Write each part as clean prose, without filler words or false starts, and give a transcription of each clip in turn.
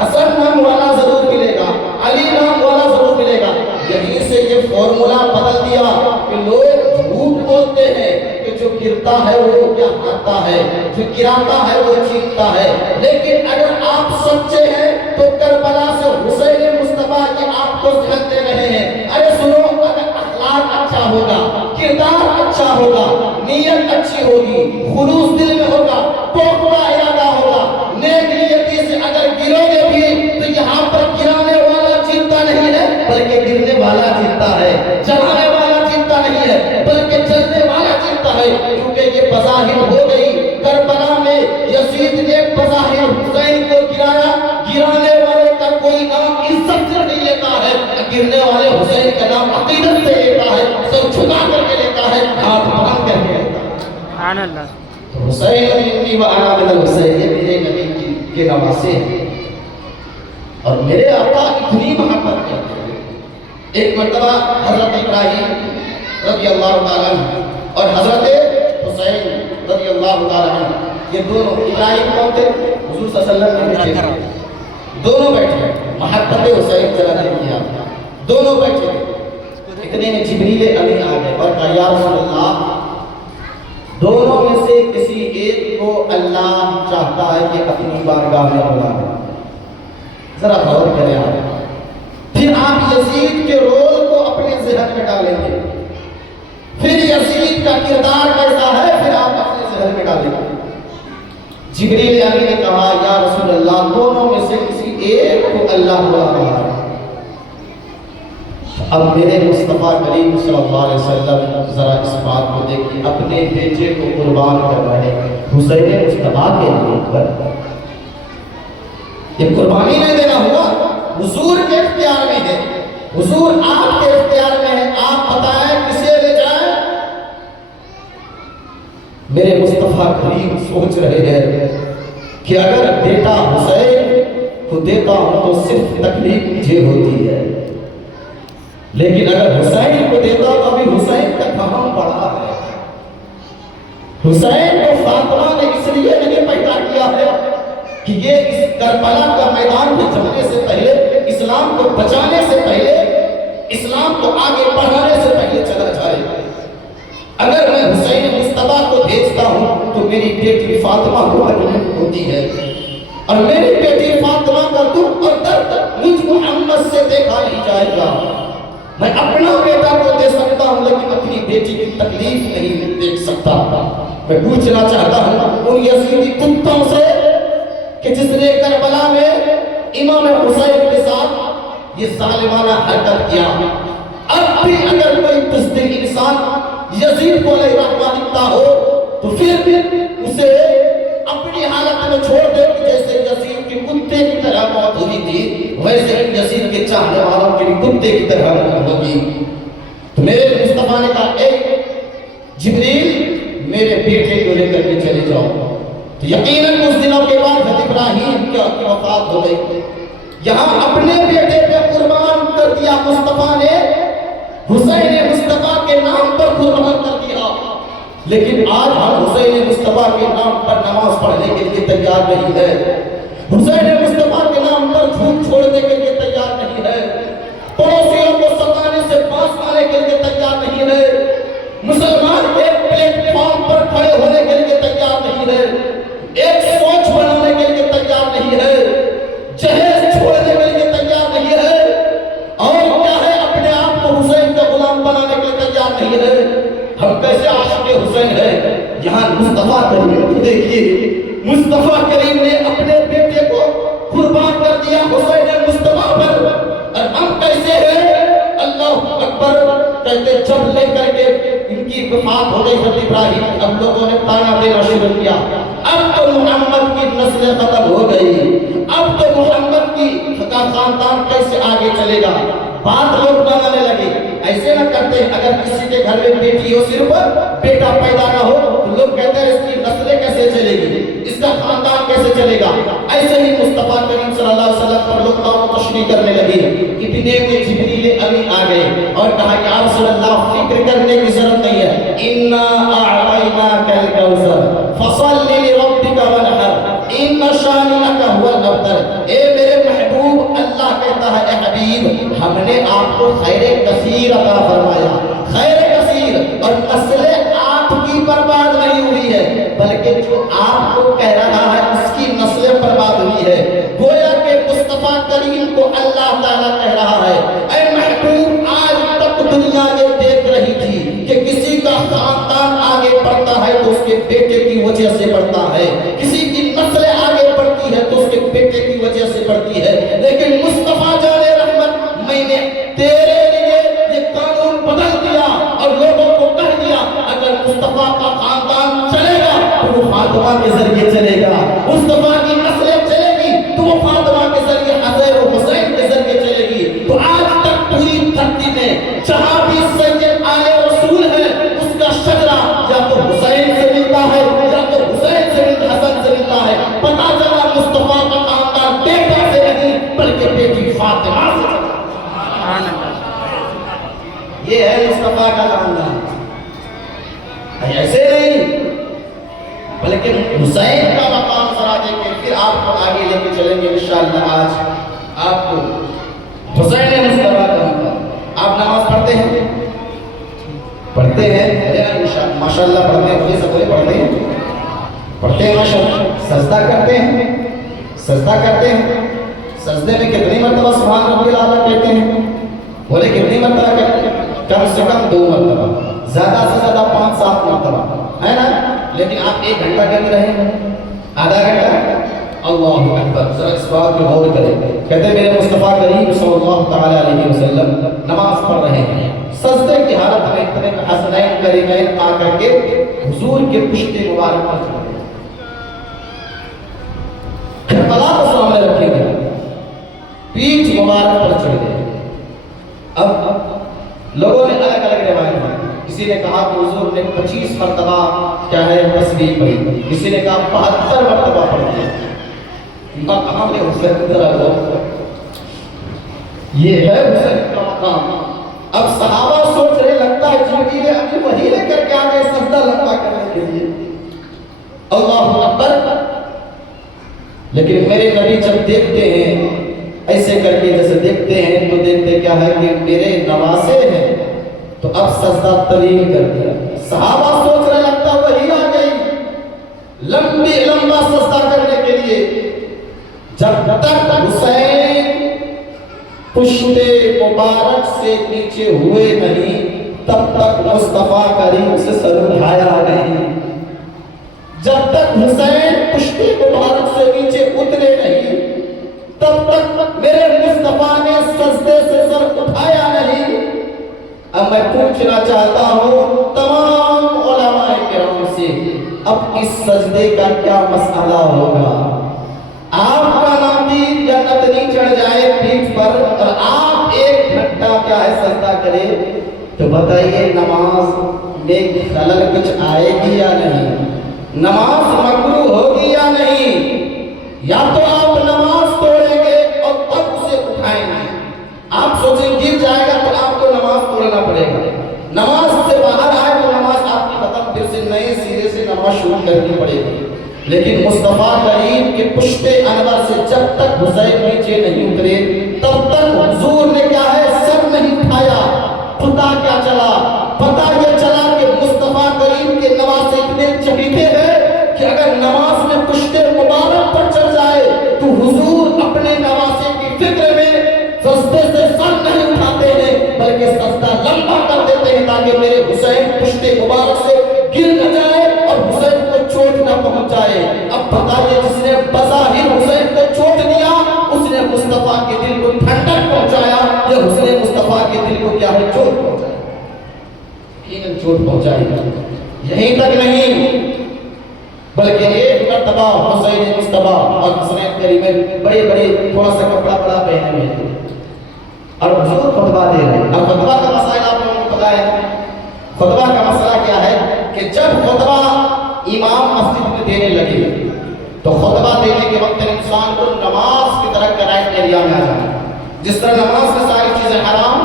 حسن نام والا ضرور ملے گا، علی نام والا ضرور ملے گا۔ یہیں سے یہ فارمولا بدل دیا کہ لوگ جھوٹ بولتے ہیں کہ جو گرتا ہے وہ کیا آتا ہے، جو گراتا ہے وہ چیختا ہے۔ لیکن اگر آپ سچے ہیں تو کربلا سے حسین مصطفیٰ کے آپ کو ذکر دے رہے ہیں۔ ارے سنو، اگر اخلاق اچھا ہوگا، کردار اچھا ہوگا، نیت اچھی ہوگی، خلوص دل میں ہوگا، پختہ ارادہ ہوگا، نیک نیتی سے اگر گرو گے بھی تو یہاں پر گرانے والا جیتتا نہیں ہے بلکہ گرنے والا جیتتا ہے، چڑھانے والا جیتتا نہیں ہے بلکہ چلنے والا جیتتا ہے۔ کیونکہ یہ بظاہر ہو گئی کربلا میں یزید نے بظاہر حسین کو گرایا، گرانے والے کا کوئی نام عزت سے نہیں لیتا ہے، گرنے والے حسین کا نام عقیدت سے لیتا ہے، سر جھکا کر کے لیتا ہے، ہاتھ باندھ کر کے لیتا ہے۔ سبحان اللہ۔ حسین منی و انا من الحسین، یہ میرے نبی کے نواسے ہیں اور میرے آقا اتنی محبت کرتے ہیں۔ ایک مرتبہ حضرت ابراہیم رضی اللہ تعالیٰ عنہ اور حضرت حسین رضی اللہ تعالیٰ عنہ، یہ دونوں، ابراہیم کون تھے؟ حضور صلی اللہ علیہ وسلم کے بیٹے، دونوں بیٹھے، محبت حسین ذرا دیکھیے آپ، دونوں بیٹھے۔ اتنے میں جبریل امین آ گئے اور کہا یا رسول اللہ، دونوں میں سے کسی ایک کو اللہ چاہتا ہے کہ اپنی بارگاہ میں بلا لے، ذرا غور کریں آپ۔ پھر آپ یزید کے رول کو اپنے ذہن میں ڈالیں گے، پھر یزید کا کردار کیسا ہے پھر آپ اپنے ذہن میں ڈالیں گے۔ جبریل امین نے کہا یا رسول اللہ، دونوں میں سے کسی ایک کو اللہ بلا رہا ہے۔ اب میرے مصطفیٰ کریم صلی اللہ علیہ وسلم ذرا اس بات کو دیکھیں، اپنے بیٹے کو قربان کر رہے ہیں حسین مصطفیٰ کے اوپر۔ یہ قربانی نہیں دینا ہوا، حضور کے اختیار میں ہے، حضور آپ کے اختیار میں ہے، آپ بتائیں کسے لے جائیں۔ میرے مصطفیٰ کریم سوچ رہے ہیں کہ اگر بیٹا حسین کو دیتا ہوں تو صرف تکلیف مجھے ہوتی ہے، لیکن اگر حسین کو دیتا تو ابھی حسین کا کہاں پڑا ہے۔ حسین کو فاطمہ نے اس لیے نہیں پیدا کیا ہے کہ یہ اس کربلا کا میدان میں جانے سے پہلے، اسلام کو بچانے سے پہلے، اسلام کو آگے بڑھانے سے پہلے چلا جائے۔ اگر میں حسین مصطفیٰ کو بھیجتا ہوں تو میری بیٹی فاطمہ کو تکلیف ہوتی ہے، اور میری بیٹی فاطمہ کا دکھ اور درد مجھ محمد سے دیکھا نہیں جائے گا۔ میں اپنا بیٹا کو دے سکتا ہوں لیکن اپنی بیٹی کی تکلیف نہیں دیکھ سکتا۔ میں پوچھنا چاہتا ہوں ان یزیدی کتوں سے کہ جس نے کربلا میں امام حسین کے ساتھ یہ ظالمانہ حرکت کیا، اب بھی اگر کوئی بزدل انسان یزید کو علیہ رحمہ لکھتا ہو تو پھر اسے اپنی حالت میں چھوڑ دے کہ جیسے یزید کے کتے کی طرح موت ہوئی تھی، ویسے ہی یزید کے چاہنے والوں کے بھی کتے کی طرح موت ہوگی۔ تو میرے مصطفیٰ نے کہا اے جبریل، میرے بیٹے کو لے کر کے چلے جاؤ۔ تو یقیناً کچھ دنوں کے بعد حضرت ابراہیم کی وفات ہو گئی۔ یہاں اپنے بیٹے پہ قربان کر دیا مصطفیٰ نے، حسین مصطفیٰ کے نام پر قربان کر دیا، لیکن آج ہم حسین مصطفیٰ کے نام پر نماز پڑھنے کے لیے تیار نہیں ہے، حسین مصطفیٰ کے نام پر جھوٹ چھوڑنے کے لیے تیار نہیں ہے، پڑوسیوں کو ستانے سے باز آنے کے لیے تیار نہیں ہے، مسلمان ایک پلیٹ فارم پر کھڑے ہونے کے لیے تیار نہیں ہے، ایک سوچ بنانے کے لیے تیار نہیں ہے، جہیز چھوڑنے کے لیے تیار نہیں ہے، اور کیا ہے اپنے آپ کو حسین کا غلام بنانے کے لیے تیار نہیں ہے۔ ہم کیسے عاشق حسین ہے؟ یہاں مصطفیٰ کریم کو دیکھیے، مصطفیٰ کریم نے اپنے بیٹے کو قربان کر دیا حسین مصطفیٰ پر، اور ہم کیسے ہیں؟ اللہ اکبر کہتے جب لے کر کے ان کی وفات ہو گئی حضرت ابراہیم، اب لوگوں نے تانا دینا شروع کیا، اب تو محمد کی نسل ختم ہو گئی، اب تو محمد کی خاندان کیسے آگے چلے گا؟ بات لوگ بنانے لگے۔ ایسے نہ کرتے، اگر کسی کے گھر میں بیٹی ہو صرف بیٹا پیدا نہ ہو تو لوگ کہتے ہیں اس کی نسلیں کیسے چلے گی، اس کا خاندان کیسے چلے گا۔ ایسے ہی مصطفیٰ کریم صلی اللہ علیہ وسلم پر لوگ تعریف و تشریح کرنے لگے۔ اتنے میں جبریل امین آ گئے اور کہا یا رسول اللہ، فکر کرنے کی ضرورت نہیں ہے، انا اعطیناک الکوثر فصل لربک وانحر ان شانئک هو الابتر۔ اے میرے ہم نے آپ کو خیر کثیر عطا فرمایا، خیر کثیر، اور نسل آپ کی برباد نہیں ہوئی ہے بلکہ جو آپ کو کہہ رہا ہے اس کی نسل برباد ہوئی ہے۔ گویا کہ مصطفیٰ کریم کو اللہ تعالیٰ کہہ رہا ہے اے محبوب، آج تک دنیا یہ دیکھ رہی تھی کہ کسی کا خاندان آگے بڑھتا ہے تو اس کے بیٹے کی وجہ سے بڑھتا ہے، کسی کی نسل آگے بڑھتی ہے تو اس کے بیٹے کی وجہ سے بڑھتی ہے، لیکن مصطفیٰ جان رحمت، میں نے تیرے لیے یہ قانون بدل دیا اور لوگوں کو کہہ دیا اگر مصطفیٰ کا خاندان چلے گا تو وہ فاطمہ کے ذریعے چلے گا، مصطفیٰ کی نسلیں چلے گی تو وہ فاطمہ کے ذریعے، حسین و حسین کے ذریعے چلے گی۔ تو آج تک پوری دھرتی میں جہاں بھی سید آل رسول ہے اس کا شجرہ یا تو حسین سے ملتا ہے یا تو حسین سے ملتا، حسن سے ملتا ہے۔ پتہ چلا مصطفیٰ کا خاندان بیٹا سے نہیں بلکہ بیٹی فاطمہ سے۔ یہ ہے مصطفیٰ کا خاندان، ایسے نہیں بلکہ حسین کا مقام ذرا دیکھیں، پھر آپ کو آگے لے کے چلیں گے انشاءاللہ۔ آج آپ کو حسین مصطفیٰ کا مقام۔ آپ نماز پڑھتے ہیں؟ پڑھتے ہیں ماشاءاللہ، پڑھتے ہیں، مجھے سب پڑھتے ہیں، پڑھتے ہیں ماشاءاللہ۔ سجدہ کرتے ہیں، سجدہ کرتے ہیں، سجدے میں کتنی مرتبہ سبحان ربی الاعلیٰ کہتے ہیں؟ بولے کتنی مرتبہ کہتے ہیں؟ کم سے کم 2 مرتبہ، زیادہ سے زیادہ 5-7 مرتبہ، ہے نا؟ لیکن آپ 1 گھنٹہ کہتے رہیں گے، آدھا گھنٹہ، اللہ اکبر، ذرا اس بات پہ غور کریں۔ کہتے ہیں میرے مصطفیٰ کریم صلی اللہ تعالی علیہ وسلم نماز پڑھ رہے ہیں، سجدے کی حالت میں اتنے حسنین کریمین آ کر کے حضور کے پشت مبارک پر چڑھ گئے، کربلا کو سامنے رکھے گئے، پیٹھ مبارک پر چڑھ گئے۔ اب لوگوں نے الگ الگ روایت دی، کسی نے کہا کہ حضور نے 25 مرتبہ کیا ہے تسبیح پڑھی، کسی نے کہا 72 مرتبہ پڑھی۔ مقام حسین ذرا غور، یہ ہے حسین کا مقام۔ اب صحابہ سوچ رہے لگتا ہے جبریل ابھی وہی لے کر کے آ گئے سجدہ لمبا کرنے کے لیے، اللہ اکبر۔ لیکن میرے نبی جب دیکھتے ہیں ایسے کر کے، جیسے دیکھتے ہیں تو دیکھتے کیا ہے کہ میرے نواسے ہیں، تو اب سجدہ طویل کر دیا۔ صحابہ سوچ رہے لگتا وہی آ گئی لمبا سجدہ کرنے کے لیے۔ جب تک حسین پشت مبارک سے نیچے ہوئے نہیں تب تک مصطفیٰ کریم سے سر اٹھایا نہیں، جب تک حسین پشت مبارک سے نیچے اترے نہیں تب تک میرے مصطفیٰ نے سجدے سے سر اٹھایا نہیں۔ اب میں پوچھنا چاہتا ہوں تمام علماء کرام سے، اب اس سجدے کا کیا مسئلہ ہوگا؟ آپ کا ناطی جنت نہیں چڑھ جائے پیٹھ پر اور آپ 1 گھنٹہ کیا ہے سجدہ کرے تو بتائیے نماز میں خلل کچھ آئے گی یا نہیں؟ نماز مکروہ ہوگی یا نہیں؟ یا تو آپ نماز توڑیں گے اور تب اسے اٹھائیں گے، آپ سوچیں گر جائے گا تو آپ کو نماز توڑنا پڑے گا، نماز سے باہر آئے تو نماز آپ کی ختم، پھر سے نئے سرے سے نماز شروع کرنی پڑے گی۔ لیکن مصطفیٰ کریم کے پشت انور سے جب تک حسین نیچے نہیں اترے تب تک حضور نے کیا ہے سر نہیں اٹھایا۔ پتہ کیا چلا؟ پتہ یہ چلا کہ مصطفیٰ کریم کے نواسے اتنے چہیتے ہیں کہ اگر نماز میں پشت مبارک پر چڑھ جائے تو حضور اپنے نواسے کی فکر میں سجدے سے سر نہیں اٹھاتے ہیں بلکہ سجدہ لمبا کر دیتے ہیں تاکہ میرے حسین پشت مبارک سے گر نہ جائے اور حسین کو چوٹ نہ پہنچائے۔ اب بتائیے جس نے بظاہر حسین کو چوٹ دیا اس نے مصطفیٰ کے دل کو ٹھنڈک پہنچایا، یا حسین مصطفیٰ کے دل کو کیا ہے چوٹ پہنچایا؟ یقیناً چوٹ پہنچائی۔ یہیں تک نہیں بلکہ 1 مرتبہ حسین مصطفیٰ اور حسین کریمین بڑے بڑے تھوڑا سا کپڑا بڑا پہنے ہوئے تھے اور حضور خطبہ دے رہے ہیں۔ اب خطبہ کا مسئلہ آپ لوگوں کو پتہ ہے، خطبہ کا مسئلہ کیا ہے کہ جب خطبہ امام مسجد میں دینے لگے تو خطبہ دینے کے وقت انسان کو نماز کی طرح کرائٹ ایریا میں آ جانا، جس طرح نماز میں ساری چیزیں حرام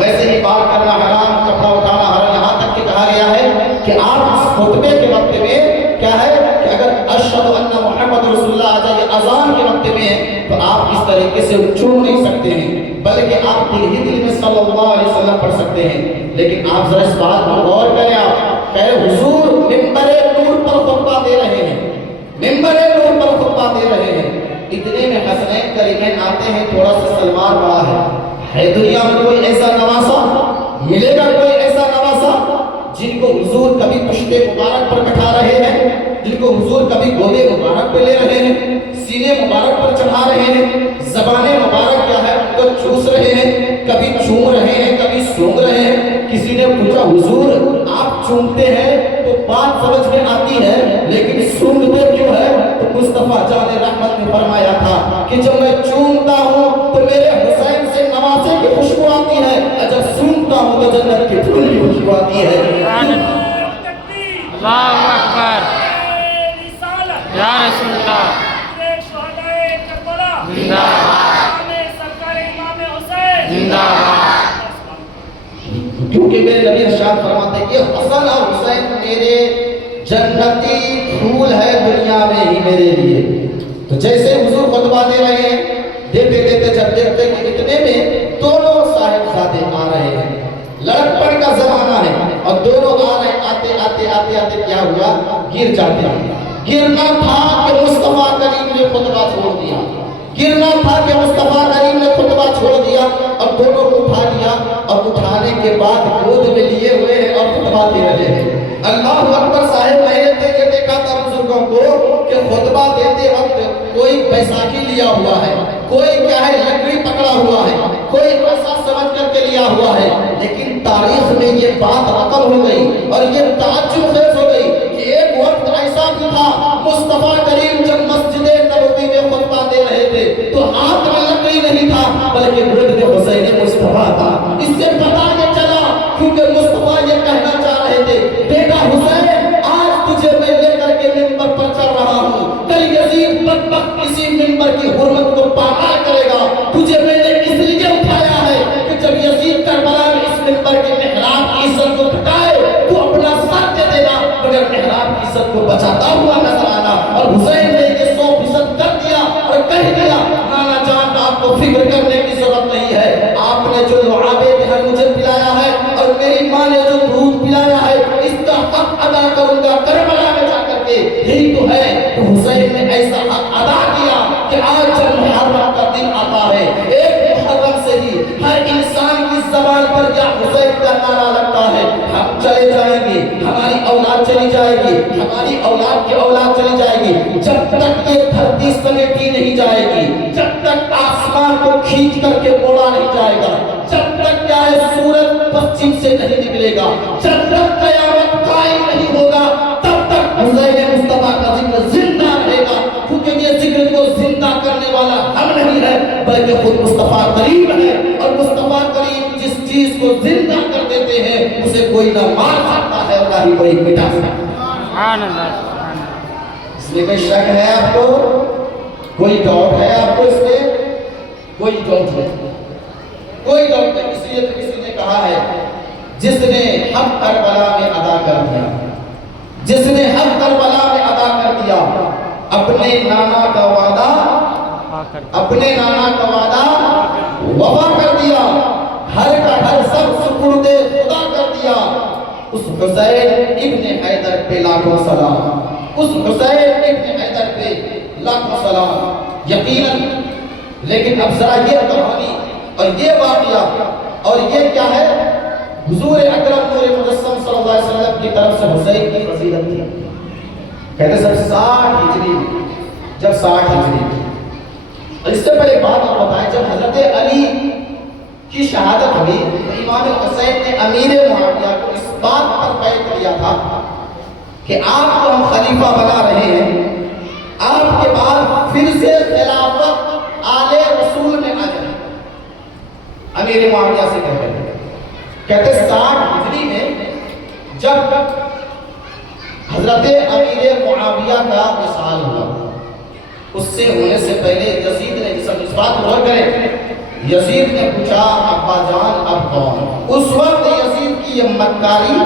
ویسے ہی بات کرنا حرام، کپڑا اٹھانا حرام، یہاں تک کہ کہا گیا ہے کہ آپ اس خطبے کے وقت میں کیا ہے کہ اگر اشہد ان محمد رسول اللہ آ جائے اذان کے وقت میں تو آپ اس طرح طریقے سے چوم نہیں سکتے ہیں، بلکہ آپ دل ہی دل میں صلی اللہ علیہ وسلم پڑھ سکتے ہیں۔ لیکن آپ ذرا اس بات پر غور کریں، آپ کہ حضور منبر نور پر خطبہ دے رہے ہیں، منبر نور پر خطبہ دے رہے ہیں، اتنے میں حسنین کریمین آتے ہیں، تھوڑا سا سلوار بڑا ہے دنیا میں کوئی ایسا نواسا ملے گا، کوئی ایسا نواسا جن کو حضور کبھی پشتے مبارک پر بٹھا رہے ہیں، جن کو حضور کبھی گودے مبارک پہ لے رہے ہیں، سینے مبارک پر چڑھا رہے ہیں، زبانیں مبارک کیا ہے ان کو چوس رہے ہیں، کبھی چوم رہے ہیں، کبھی سونگ رہے ہیں۔ کسی نے پوچھا حضور آپ چومتے ہیں تو بات سمجھ میں آتی ہے لیکن سونگتے کیوں ہے؟ تو مصطفیٰ جان رحمت نے فرمایا تھا کہ جب میں چومتا ہوں تو میرے حسین سے نواسے کی خوشبو آتی ہے، اور جب سونگتا ہوں تو جنت کے پھول کی خوشبو آتی ہے۔ اللہ اکبر، یا رسول اللہ، زندہ زندہ۔ کیونکہ میرے نبی ارشاد فرماتے ہیں کہ حسن اور حسین میرے جنتی پھول ہے دنیا میں ہی میرے لیے۔ تو جیسے حضور خطبہ دے رہے ہیں، دیتے دیتے جب دیکھتے کہ اتنے میں دونوں صاحبزادے آ رہے ہیں، لڑکپن کا زمانہ ہے، اور دونوں آ رہے آتے آتے آتے آتے کیا ہوا؟ گر جاتے ہیں۔ گرنا تھا کہ مصطفیٰ کریم نے خطبہ چھوڑ دیا، گرنا تھا کہ مصطفیٰ کریم نے خطبہ چھوڑ دیا، اور دونوں کو اٹھا لیا، اور اٹھانے کے بعد گود میں لیے ہوئے ہیں اور خطبہ دے رہے ہیں۔ اللہ اکبر صاحب، میں نے یہ دیکھا تھا بزرگوں کو کہ خطبہ دیتے وقت کوئی بیساکھی لیا ہوا ہے، کوئی کیا ہے لکڑی پکڑا ہوا ہے، کوئی ایسا سمجھ کر کے لیا ہوا ہے، لیکن تاریخ میں یہ بات رقم ہو گئی اور یہ تعجب خیز ہو گئی کہ ایک وقت ایسا بھی تھا مصطفیٰ کریم جب مسجد نبوی میں خطبہ دے رہے تھے تو ہاتھ میں لکڑی نہیں تھا بلکہ گرد حسین مصطفیٰ تھا۔ اس سے پتہ یہ چلا کیونکہ مصطفیٰ یہ کہنا چاہ رہے تھے بیٹا حسین آج تجھے میں لے کر کے منبر پر چڑھ رہا ہوں، کل یزید بدبخت اسی منبر کی حرمت کو پامال کرے گا، تجھے میں نے اس لیے اٹھایا ہے کہ جب یزید کربلا میں اس منبر کے محراب کی عزت کو بتائے تو اپنا ساتھ دے دینا مگر محراب کی عزت کو بچاتا ہوا نظر آنا۔ اور حسین نے یہ 100% کر دیا اور کہہ دیا نانا جان آپ کو فکر کرنے کی ضرورت نہیں ہے، آپ نے جو لعاب دہن مجھے پلایا ہے اور میری ماں نے جو دودھ پلایا ہے اس کا حق ادا کروں گا کربلا میں جا کر کے، یہی تو ہے۔ تو حسین نے ایسا حق ادا کیا کہ آج جب محرم کا دن آتا ہے ایک محرم سے ہی ہر انسان کی زبان پر یا حسین کا نعرہ لگتا ہے، ہم چلے جائیں گے، ہماری اولاد چلی جائے گی، ہماری اولاد کی اولاد چلی جائے گی، جب تک یہ دھرتی سمیٹی نہیں جائے گی، جب تک آسمان کو کھینچ کر کے موڑا نہیں جائے گا، جب تک کیا ہے سورج پশ্چم سے نہیں نکلے گا، جب تک قیامت قائم نہیں ہوگا تب تک حسین مصطفیٰ کا ذکر زندہ رہے گا، کیونکہ یہ ذکر کو زندہ کرنے والا ہم نہیں ہے بلکہ خود مصطفیٰ کریم ہے، اور مصطفیٰ کریم جس چیز کو زندہ کر دیتے ہیں اسے کوئی نہ مار سکتا ہے اور نہ ہی کوئی مٹا سکتا ہے۔ سبحان اللہ، سبحان اللہ۔ اس میں کوئی شک ہے آپ کو؟ کوئی ڈاؤٹ ہے آپ کو اس میں؟ کوئی ڈاؤٹ نہیں، کوئی ڈاؤٹ نہیں۔ اس لیے تو کسی نے کہا ہے جس نے حق کربلا میں ادا کر دیا، جس نے حق کربلا میں ادا کر دیا، اپنے نانا کا وعدہ وفا کر دیا، ہر کا ہر سب سپرد خدا کر دیا، اس حسین ابن حیدر پہ لاکھوں سلام، اس حسین ابن حیدر پہ لاکھوں سلام۔ یقیناً لیکن اب ذرا یہ کہانی اور یہ واقعہ اور یہ کیا ہے، حضور اکرم نور مجسم صلی اللہ علیہ وسلم کی طرف سے حسین کی فضیلت تھی۔ کہتے سب 60 ہجری، جب 60 ہجری، اور اس سے پہلے بات آپ بتائیں جب حضرت علی کی شہادت ہوئی تو امام حسین نے امیر معاویہ کو اس بات پر بیعت کیا تھا کہ آپ کو ہم خلیفہ بنا رہے ہیں، آپ کے بعد پھر سے خلافت آل رسول میں آ جائے۔ امیر معاویہ سے کہتے 60 ہجری میں جب حضرت امیر معاویہ کا وصال ہوا، اس سے ہونے سے پہلے یزید نے اس بات کو غور کریں، یزید نے پوچھا ابا جان اب کون؟ اس وقت یزید کی یہ مکاری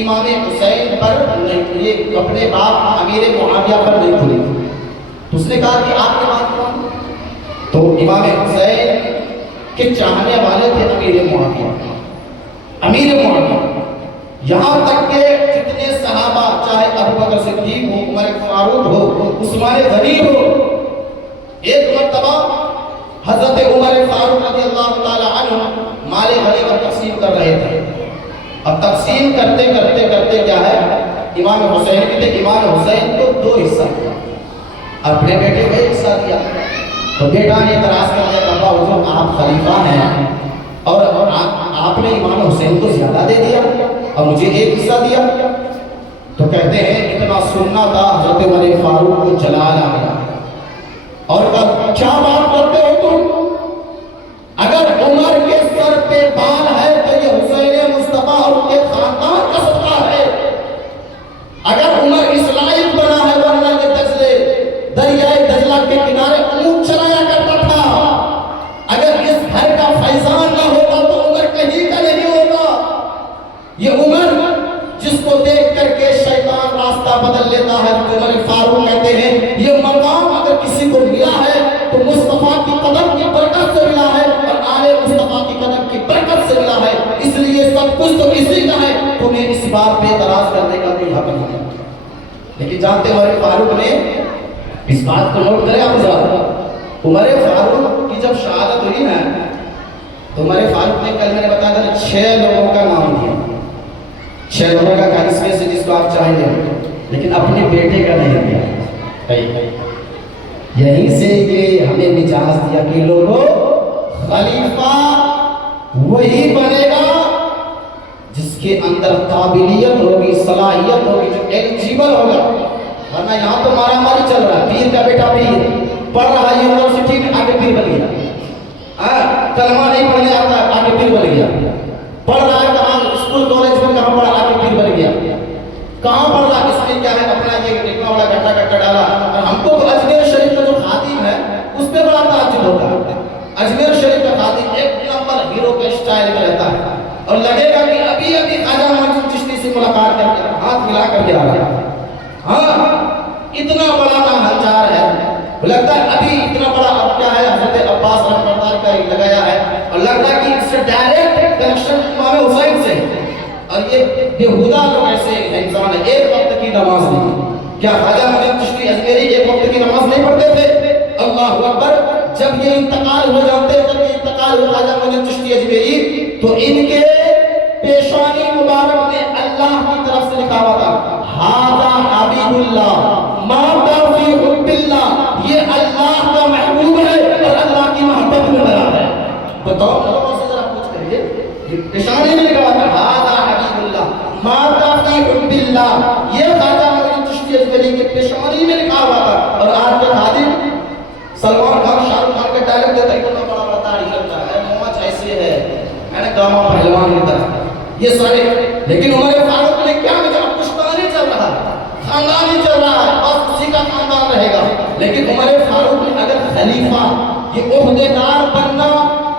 امام حسین پر نہیں، یہ اپنے باپ امیر معاویہ پر نہیں کھلی تھی، تو اس نے کہا کہ آپ کے بعد کون؟ تو امام حسین کے چاہنے والے تھے امیر معاویہ، امیر معاویہ، یہاں تک کہ جتنے صحابہ چاہے ابو بکر صدیق ہو، عمر فاروق ہو، عثمان غنی ہو، ایک مرتبہ حضرت عمر فاروق رضی اللہ تعالی عنہ مال غنیمت تقسیم کر رہے تھے۔ اب تقسیم کرتے کرتے کرتے کیا ہے، امام حسین بھی تھے، امام حسین کو دو حصہ دیا، اپنے بیٹے کو ایک حصہ دیا۔ تو بیٹا نے اعتراض کر دیا، ابا حضور آپ خلیفہ ہیں اور آپ نے امام حسین کو زیادہ دے دیا اور مجھے ایک حصہ دیا۔ تو کہتے ہیں اتنا سننا تھا، حضرت عمر فاروق کو جلال آ گیا اور کہا کیا بات کرتے ہو تم؟ اگر عمر کے سر پہ بال ہے تو یہ حسین مصطفیٰ اور ان کے خاندان کا صدقہ ہے۔ اگر عمر اس لائق بنا ہے ورنہ یہ دجلے دریائے دجلہ کے کنارے اونٹ چلایا کرتا تھا۔ اگر اس گھر کا فیضان نہ ہوتا تو عمر کہیں کا نہیں ہوتا۔ یہ عمر جس کو دیکھ کر کے شیطان راستہ بدل لیتا ہے، عمر فاروق کہتے ہیں یہ مقام اگر کسی کو ملا ہے تو مصطفیٰ کی قدم کی برکت سے ملا ہے اور آل مصطفیٰ کی قدم کی برکت سے ملا ہے، اس لیے سب کچھ تو اسی کا ہے، تمہیں اس بات پہ اعتراض کرنے کا کوئی حق نہیں ہے۔ لیکن جانتے عمر فاروق نے اس بات کو نوٹ کرے، آپ ذرا عمر فاروق کی جب شہادت ہوئی نا تو عمر فاروق نے کل میں نے بتایا تھا 6 لوگوں کا نام دیا، 6 لوگوں کا کرسمے سے جس کو آپ چاہیں گے، لیکن اپنے بیٹے کا نہیں دیا۔ یہیں سے یہ ہمیں مجاز دیا کہ لوگوں خلیفہ وہی بنے گا جس کے اندر قابلیت ہوگی، صلاحیت ہوگی، جو ایلیجیبل ہوگا۔ ورنہ یہاں تو مارا ماری چل رہا ہے، پیر کا بیٹا پیر پڑھ رہا ہے یونیورسٹی میں، آگے پیر بن گیا، کلمہ نہیں پڑھنے آتا ہے آگے پیر بن گیا، پڑھ رہا ہے کہاں اسکول کالج میں کہاں پڑھا آگے پیر بن گیا، کہاں پڑھ رہا اس میں کیا ہے اپنا یہ اتنا بڑا گھٹا گھٹا ڈالا۔ اور ہم کو اجمیر شریف کا جو خادم ہے اس پہ بڑا تعجب ہوتا ہے، اجمیر شریف کا خادم ایک نمبر ہیرو کے اسٹائل میں رہتا ہے اور لگے گا کہ ابھی ابھی خواجہ معین چشتی سے ملاقات کر کے ہاتھ ملا کر کے آ رہا ہے، ہاں اتنا بڑا نامہنجار ہے، لگتا ہے ابھی اتنا بڑا اب کیا ہے حضرت عباس رحمۃ کا لگایا ہے اور لگتا ہے کہ اس سے ڈائریکٹ کنیکشن امام حسین سے۔ اور یہ بےہودہ لوگ ایسے انسان ہے، ایک وقت کی نماز نہیں، کیا خواجہ معین چشتی اجمیری ایک وقت کی نماز نہیں پڑھتے تھے؟ اللہ اکبر، جب یہ انتقال ہو جاتے، جب یہ انتقال ہو خواجہ معین چشتی اجمیری تو ان کے پیشانی مبارک میں اللہ کی طرف سے لکھا ہوا تھا ھذا حبیب اللہ مات فی حب اللہ، یہ اللہ کا محبوب ہے اور اللہ کی محبت میں مرا ہے۔ بتاؤ لوگوں سے ذرا پوچھ کریے، یہ پیشانی میں لکھا ہوا تھا ھذا حبیب اللہ مات فی حب اللہ، یہ خواجہ معین چشتی اجمیری کے پیشانی میں لکھا ہوا تھا۔ اور آج کا خادم سلمان خان شاہ رخ خان کا ڈائلاگ دیتا ہے اتنا بڑا بڑا داڑھی لگتا ہے، موچ ایسے ہے، میں نے کہا پہلوان کی طرح یہ سارے۔ لیکن عمر فاروق نے کیا مجھے پشتانے چل رہا ہے، خاندان ہی چل رہا ہے، بس اسی کا خاندان رہے گا۔ لیکن عمر فاروق نے اگر خلیفہ یہ عہدیدار بننا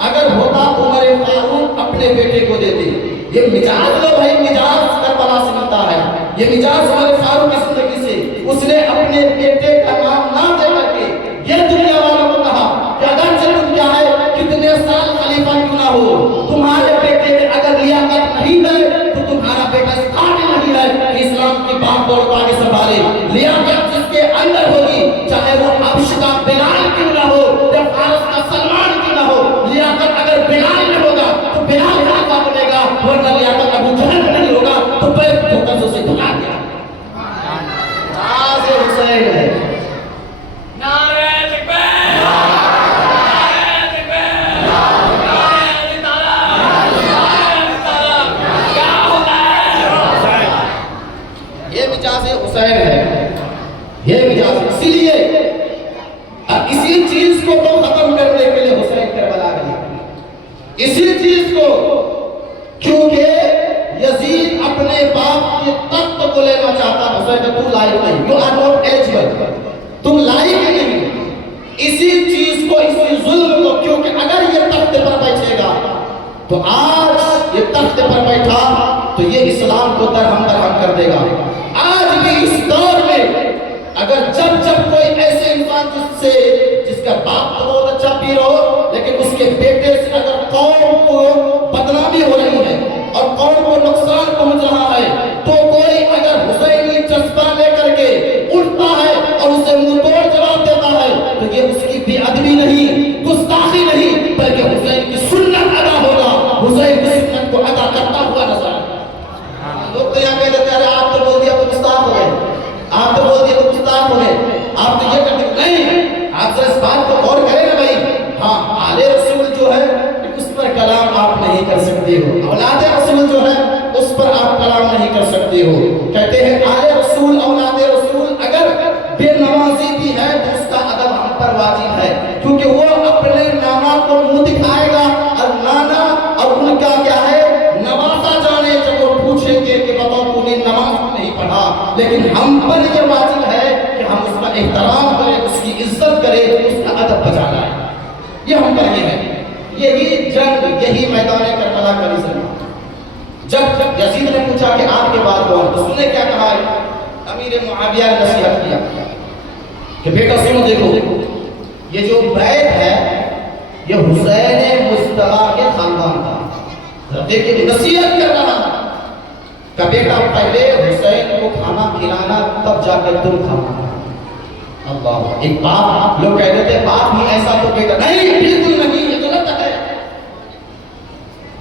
اگر ہوتا عمر فاروق اپنے بیٹے کو دیتے۔ یہ مجاز لو بھائی، مجاز کربلا سے ملتا ہے، یہ مجاز عمر فاروق کی زندگی سے۔ اس نے اپنے بیٹے کا نام نہ دے کر کے یہ دنیا والوں کو کہا کہ اگر تم کیا ہے کتنے سال خلیفہ کیوں نہ ہو، تمہارے بیٹے میں اگر لیاقت نہیں ہے تو تمہارا بیٹا اس قابل نہیں ہے کہ اسلام کی بات کو آگے سنبھالے۔ لیاقت جس کے اندر ہوگی، چاہے وہ حبش کا بلال کیوں نہ ہو یا فارس کا سلمان کیوں نہ ہو، لیاقت اگر بلال میں ہوگا تو بلال خلیفہ بنے گا، ورنہ لیاقت ابو جہل میں نہیں ہوگا تو پیر ٹھوکر سے اسے دھلا دیا۔ آج حسین ہے، حسین ہے، یہ مجاز ہے۔ اسی لیے اسی چیز کو تو ختم کرنے کے لیے حسین کربلا گئی، اسی چیز کو، کیونکہ یزید اپنے باپ کے تخت کو لینا چاہتا۔ حسین کہ تو لائق نہیں، یو آر ناٹ ایلیجبل، تم لائق نہیں۔ اسی چیز کو، اسی ظلم کو، کیونکہ اگر یہ تخت پر بیٹھے گا تو آج یہ تخت پر بیٹھا تو یہ اسلام کو درہم درہم کر دے گا۔ آج بھی اس دور میں اگر جب کوئی ایسے انسان جس کا باپ تو بہت اچھا بھی رہو، لیکن اس کے بیٹے سے اگر قوم کو بدنامی ہو رہی ہے اور قوم کو نقصان پہنچ رہا ہے تو کوئی اگر حسینی جذبہ لے کر کے اٹھتا ہے اور اسے منہ توڑ جواب دیتا ہے تو یہ اس کی بے ادبی نہیں، گستاخی نہیں، بلکہ حسین کی سنت ادا ہوگا، حسین کی سنت کو ادا کرتا ہوا نظر آئے۔ لوگ تو یہاں کہہ دیتے ہیں آپ تو بول دیا تو گستاخ ہو گئے، آپ تو بول دیا تو گستاخ ہو گئے، آپ تو یہ کرتے نہیں۔ آپ ذرا اس بات کو غور کریں نا بھائی، ہاں آل رسول جو ہے اس پر کلام آپ نہیں کر سکتے ہو، اولاد رسول جو ہے اس پر آپ کلام نہیں کر سکتے ہو۔ کہتے ہیں آل رسول اولاد رسول اگر بے نمازی بھی ہے تو اس کا ادب ہم پر واجب ہے، کیونکہ وہ اپنے نانا کو منہ دکھائے گا اور نانا اور ان کا کیا ہے نواسا جانے جب وہ پوچھیں گے کہ بتاؤ تو نے نماز نہیں پڑھا، لیکن ہم پر یہ واجب ہے کہ ہم اس کا احترام کریں، اس کی عزت کریں، اس کا ادب بچا لائیں۔ یہ ہم پر یہ ہے، یہی جنگ، یہی میدان کربلا کا نظام۔ جب یزید نے پوچھا کہ آپ کے بعد کون، تو اس نے کیا کہا؟ امیر معاویہ نے نصیحت کیا کہ بیٹا سنو، دیکھو یہ جو بیعت ہے یہ حسین مصطفیٰ کے خاندان کا، دیکھیں نصیحت کر رہا کہ بیٹا پہلے حسین کو کھانا کھلانا تب جا کر تم کھانا۔ اللہ، ایک باپ، لوگ کہہ دیتے باپ ہی ایسا تو بیٹا نہیں، بالکل نہیں، یہ غلط ہے۔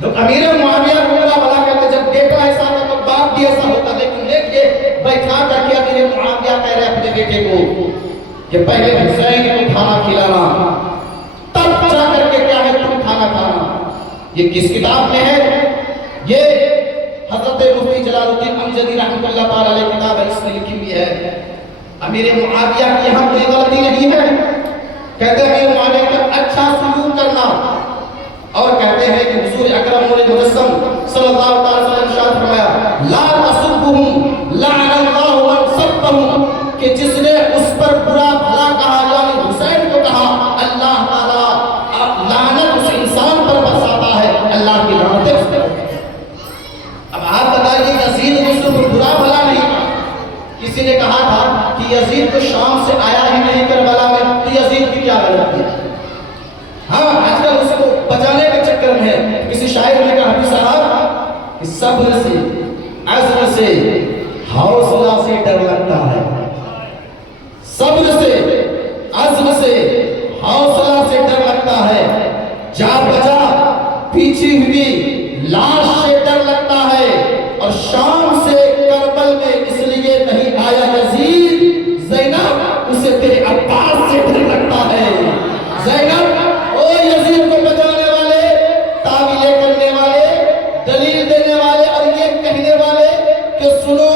لوگ امیر معاویہ کو بلا کہتے جب بیٹا ایسا تھا تو باپ بھی ایسا ہوتا، لیکن دیکھئے بیٹھا کر کے امیر معاویہ کہہ رہے اپنے بیٹے کو کہ پہلے حسین کو کھانا کھلانا تب جا کر کے کیا ہے تم کھانا کھانا۔ یہ کس کتاب میں ہے؟ یہ حضرت مفتی جلال الدین امجدی رحمۃ اللہ تعالی علیہ کتاب ہے، اس میں لکھی ہوئی ہے۔ امیر معاویہ کی یہاں کوئی غلطی نہیں ہے، کہتے ہیں امیر معاویہ کا اچھا سلوک کرنا، اور کہتے ہیں کہ حضور اکرم مجسم صلی اللہ علیہ وسلم ارشاد فرمایا لا تسبهم لعن اللہ من سبهم، کہ جس نے اس پر برا بھلا کہا یعنی حسین کو کہا، اللہ تعالی لعنت اس انسان پر برساتا ہے، اللہ کی لعنت اس پر۔ اب آپ بتائیے یزید نے اس پر برا بھلا نہیں کہا، کسی نے کہا تھا کہ یزید تو شام سے آیا ہی نہیں کربلا میں، تو یزید کی کیا غلطی ہے؟ ہاں آج کل اس کو بچانے کے چکر میں ہے۔ کسی شاعر نے کہا کہ صاحب صبر سے، عزم سے، حوصلہ سے ڈر لگتا ہے، صبر سے، عزم سے، حوصلہ سے ڈر لگتا ہے، جا بجا پیچھی ہوئی لاش سے ڈر لگتا ہے، اور شام سے کربل میں اس لیے نہیں آیا یزید، زینب اسے تیرے عباس سے ڈر لگتا ہے۔ زینب او یزید کو بچانے والے، تعویلیں کرنے والے، دلیل دینے والے اور یہ کہنے والے کہ سنو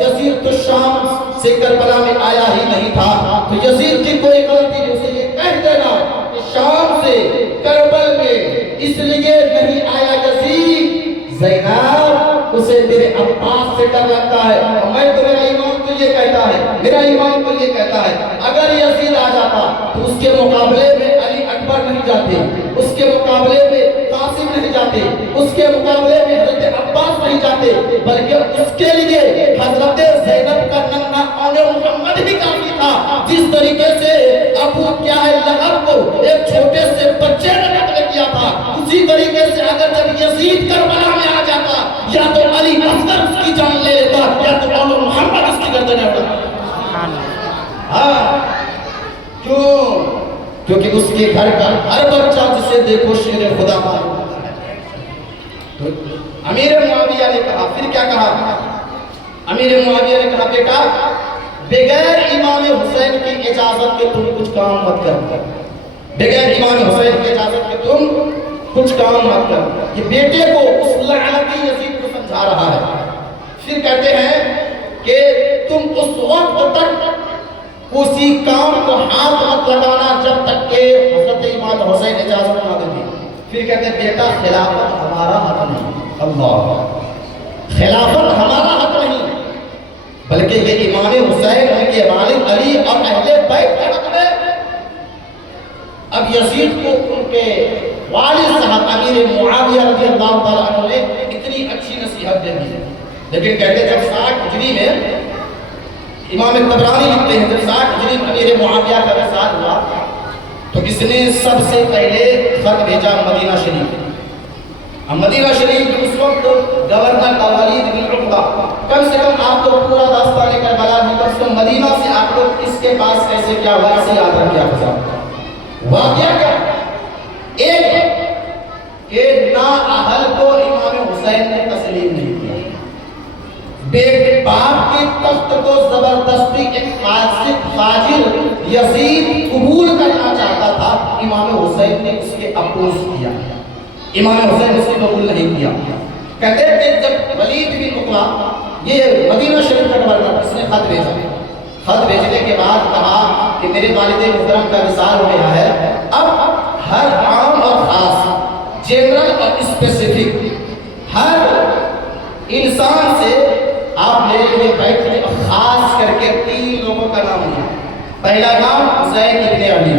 یزید تو شام سے کربلا میں آیا ہی نہیں تھا، تو یزید کی کوئی غلطی نہیں، اسے یہ کہہ دینا کہ شام سے کربل میں اس لیے نہیں آیا یزید، زینب اسے تیرے عباس سے ڈر لگتا ہے۔ اور میں تو میرا ایمان تو یہ کہتا ہے، میرا ایمان تو یہ کہتا ہے اگر یزید آ جاتا تو اس کے مقابلے میں علی اکبر نہیں جاتے، اس کے مقابلے میں قاسم نہیں جاتے، اس کے مقابلے میں حضرت عباس نہیں جاتے، بلکہ اس کے لیے حضرت زینب کا ننگا آن محمد ہی کافی تھا۔ جس طریقے سے ابو کیا ہے لہب کو ایک چھوٹے سے بچے نے قتل کیا تھا، اسی طریقے سے اگر جب یزید کربلا میں آ جاتا یا تو علی اصغر اس کی جان لے لیتا یا تو آن محمد اس کی گردن اڑاتا۔ ہاں کیوں؟ کیونکہ اس کے گھر کا ہر بچہ جسے دیکھو شیر خدا مانتا ہے۔ تو امیر معاویہ نے کہا، پھر کیا کہا؟ امیر معاویہ نے کہا بیٹا بغیر امام حسین کی اجازت کے تم کچھ کام مت کر، بغیر امام حسین کی اجازت کے تم کچھ کام مت کر۔ یہ بیٹے کو اس لعنتی یزید کو سمجھا رہا ہے۔ پھر کہتے ہیں کہ تم اس وقت تک اسی کام کو ہاتھ مت لگانا جب تک کہ حضرت امام حسین اجازت نہ دے۔ پھر کہتے ہیں بیٹا خلافت ہمارا حق نہیں، اللہ خلافت ہمارا حق نہیں، بلکہ یہ امام حسین ان کے والد علی اور اہل بیت کا حق ہے۔ اب یزید کو ان کے والد صاحب امیر معاویہ رضی اللہ تعالیٰ عنہ نے اتنی اچھی نصیحت دے دی، لیکن کہتے ہیں جب 60 ہجری میں امام طبرانی لکھتے ہیں جب 60 ہجری میں امیر معاویہ کا وصال ہوا تو اس نے سب سے پہلے خط بھیجا مدینہ شریف. اب مدینہ شریف اس وقت گورنر ولید بن عقبہ، کم سے کم آپ کو پورا داستان کربلا نہیں، کم سے کم مدینہ سے آپ لوگ اس کے پاس کیسے کیا ہوا ایسے یاد رکھیا ہوگا. واقعہ کیا ایک کہ نااہل کو امام حسین نے تسلیم نہیں کیا. بیٹے باپ کے تخت کو زبردستی ایک فاسق فاجر یزید قبول کرنا چاہتا تھا. امام حسین نے اس کے اپوز کیا. امام حسین اس کو قبول نہیں کیا. کہتے ہیں کہ جب ولید بن عقبہ یہ مدینہ شریف کا گورنر اس نے خط بھیجا. خط بھیجنے کے بعد کہا کہ میرے والد محترم کا وصال ہو گیا ہے. اب ہر عام اور خاص، جنرل اور اسپیسیفک ہر انسان سے آپ میرے لیے بیٹھ کے خاص کر کے 3 لوگوں کا نام لیا. پہلا نام حسین ابن علی،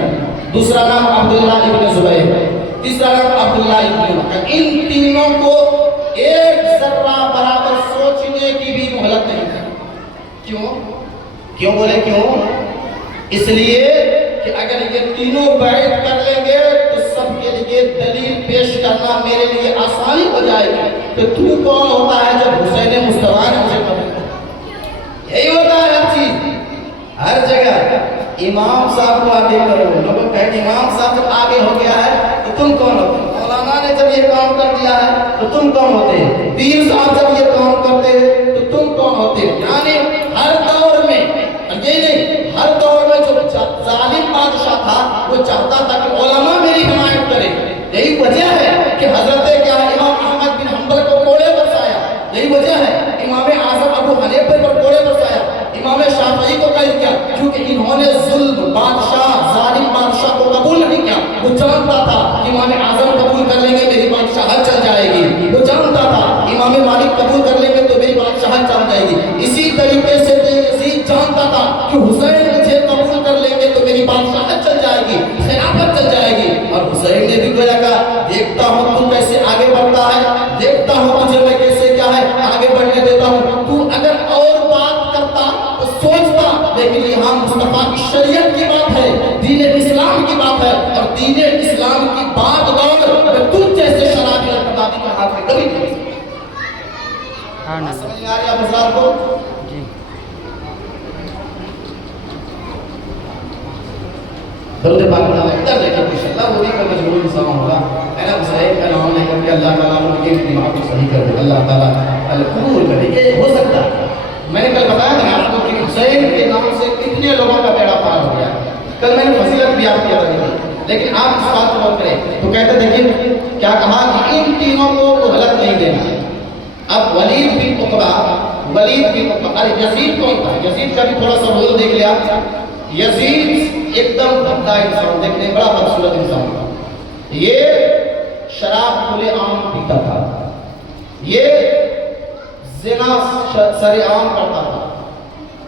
دوسرا نام عبداللہ ابن زبیر، تیسرا نام عبداللہ ابن عمر. ان تینوں کو ایک ذرہ برابر سوچنے کی بھی مہلت نہیں دی. کیوں بولے کیوں؟ اس لیے کہ اگر یہ تینوں بیعت کر لیں گے تو سب کے لیے دلیل پیش کرنا میرے لیے آسانی ہو جائے گی. تو تو کون ہوتا ہے جب حسین مصطفیٰ نے مجھے قبول کیا؟ یہی ہوتا ہے ہر چیز ہر جگہ. امام صاحب کو آگے کرو، لوگ کہیں امام صاحب جب آگے ہو گیا ہے تو تم کون ہوتے؟ مولانا نے جب یہ کام کر دیا ہے تو تم کون ہوتے؟ پیر صاحب جب یہ کام کرتے ہیں تو تم کون ہوتے؟ یعنی ہر دور میں، یہ نہیں، ہر دور میں جو ظالم بادشاہ تھا وہ چاہتا تھا کہ علماء میری حمایت کرے. یہی وجہ ہے کہ حضرت کیا امام احمد بن حنبل کو کوڑے برسایا. یہی وجہ ہے امام اعظم ابو حنیفہ پر کوڑے برسایا. امام شافعی کو قید کیا کیونکہ انہوں نے ظلم بادشاہ ظالم بادشاہ کو قبول نہیں کیا. وہ جانتا تھا امام اعظم قبول کر لیں گے میری بادشاہت چل جائے گی. وہ جانتا تھا امام مالک قبول کر لیں گے تو میری بادشاہت چل جائے گی. اسی طریقے سے یزید جانتا تھا کہ حسین مجھے قبول کر لیں گے تو میری بادشاہت چل جائے گی، خلافت چل جائے گی. اور حسین نے بھی کہا دیکھتا ہوں تو کیسے آگے بڑھتا ہے، دیکھتا ہوں تجھے میں کیسے کیا ہے آگے بڑھنے دیتا ہوں. تو اگر اور بات کرتا تو سوچتا، لیکن یہاں مصطفیٰ کی شریعت کی بات ہے، دین اسلام کی بات ہے. اور دین اسلام کی بات دور تجھ جیسے شرابی اور کتابی کا ہاتھ میں کبھی نہیں. سمجھ میں آ رہی ہے آپ حضرات کو؟ درود پاک پڑھنا ہے. ادھر دیکھیں انشاءاللہ وہ بھی کوئی مجبور انسان ہوگا ہے نا. حسین کا نام لے کر کے اللہ تعالیٰ ان کے دماغ کو صحیح کر دے، اللہ تعالیٰ قبول کرے. یہ ہو سکتا ہے. میں نے کل بتایا تھا آپ کو کہ حسین کے نام سے کتنے لوگوں کا بیڑا پار ہو گیا. کل میں نے فضیلت بھی آپ کی ادا کی، لیکن آپ اس بات کو غور کریں تو کہتے دیکھیں کیا کہا کہ ان تینوں کو مہلت نہیں دینا. اب ولید بن عقبہ، ارے یزید کون تھا؟ یزید کا بھی تھوڑا سا رول دیکھ لیا. یزید ایک دم بھٹا انسان، دیکھنے بڑا بدصورت انسان تھا. یہ شراب کھلے عام پیتا تھا، یہ زنا سر عام کرتا تھا،